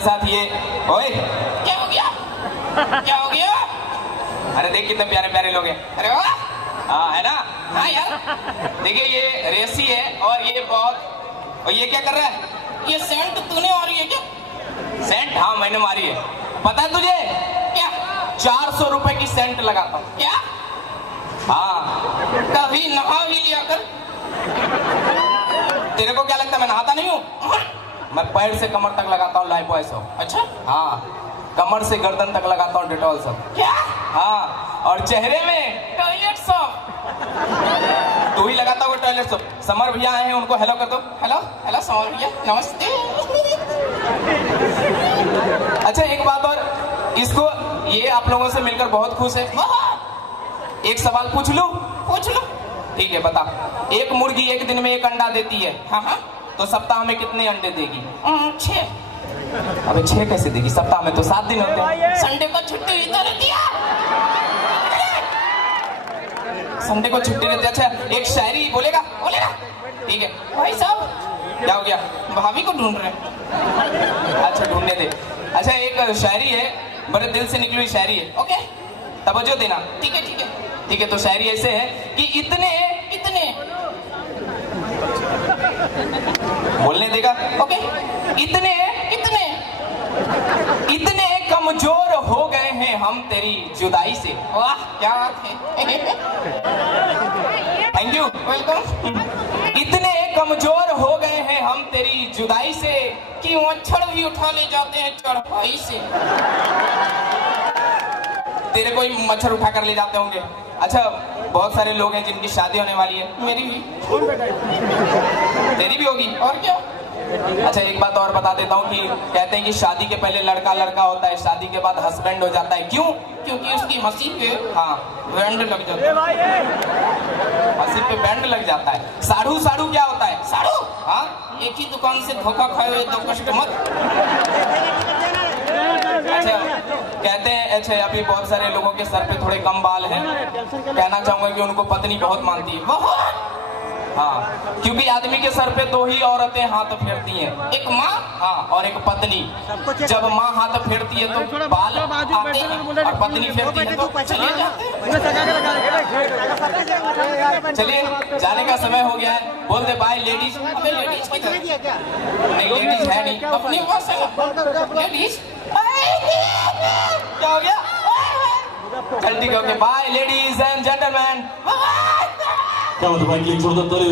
साथ ये, ओए क्या हो गया? क्या हो गया? अरे देख कितने प्यारे प्यारे लोग हैं। अरे वाह, हाँ है ना। हाँ यार, देखिए ये रेसी है और ये बहुत, और ये क्या कर रहा है? ये सेंट तूने और ये क्या? सेंट? हाँ मैंने मारी है। पता है तुझे? क्या? 400 रुपए की सेंट लगाता हूँ। क्या? हाँ। कभी नहा भी लिया कर। तेरे को क्या लगता है मैं नहाता नहीं हूँ? मैं पैर से कमर तक लगाता हूँ लाइफबॉय सब। अच्छा, हाँ, कमर से गर्दन तक लगाता हूँ डेटॉल सब। क्या? हाँ, और चेहरे में टॉयलेट सॉप। तू ही लगाता हुआ टॉयलेट सब। समर भैया आए हैं, उनको हेलो कर दो। हेलो हेलो समर भैया, नमस्ते। अच्छा एक बात और, इसको, ये आप लोगों से मिलकर बहुत खुश है। एक सवाल पूछ लूं? पूछ लो। ठीक है बता, एक मुर्गी एक दिन में एक अंडा देती है, हाँ हाँ, तो सप्ताह में कितने अंडे देगी? 6। अबे 6 कैसे देगी? सप्ताह में तो 7 दिन होते हैं। संडे को छुट्टी हुई तो रहती है। संडे को छुट्टी रहती है। अच्छा एक शायरी बोलेगा? बोलेगा। ठीक है। भाई साहब, क्या हो गया? भाभी को ढूंढ रहे हैं। अच्छा ढूंढने दे। अच्छा एक शायरी है, बड़े दिल से निकली हुई शायरी है, ओके, तवज्जो देना। ठीक है ठीक है। ठीक है, तो शायरी ऐसे है कि इतने कितने? बोलने देगा? ओके, इतने कितने? इतने कमजोर हो गए हैं हम तेरी जुदाई से। वाह क्या बात है। Thank you, welcome. इतने कमजोर हो गए हैं हम तेरी जुदाई से कि मच्छर भी उठा ले जाते हैं चढ़ाई से। तेरे को ही मच्छर उठा कर ले जाते होंगे। अच्छा बहुत सारे लोग हैं जिनकी शादी होने वाली है। मेरी भी। तेरी भी होगी? और क्या? अच्छा एक बात और बता देता हूँ कि कहते हैं कि शादी के पहले लड़का लड़का होता है, शादी के बाद हस्बैंड हो जाता है। क्यों? क्योंकि उसकी हंसी पे हाँ, बैंड लग जाता है। हंसी पे बैंड लग जाता है। साड़ू साड़ू क्या होता है? साड़ू? हाँ, एक ही दुकान से धोखा खाए हुए 2 कस्टमर। अच्छा कहते हैं, अच्छा अभी बहुत सारे लोगों के सर पे थोड़े कम बाल हैं, कहना चाहूंगा कि उनको पत्नी बहुत मानती है। बहुत। हाँ, क्योंकि आदमी के सर पे 2 ही औरतें हाथ फेरती हैं, एक माँ, हाँ, और एक पत्नी। जब माँ हाथ फेरती है तो बाल आते हैं, और पत्नी फेरती है तो चले जाते हैं। चलिए जाने का समय हो गया है। बोल दे बाय लेडीज। अबे लेडीज की तरह। नहीं लेडीज है नहीं। अपनी पास है लेडीज। क्या हो गया? चल ठीक है, okay bye ladies and gentleman. काय म्हणतो बाईक क्लिक सोडतात तरी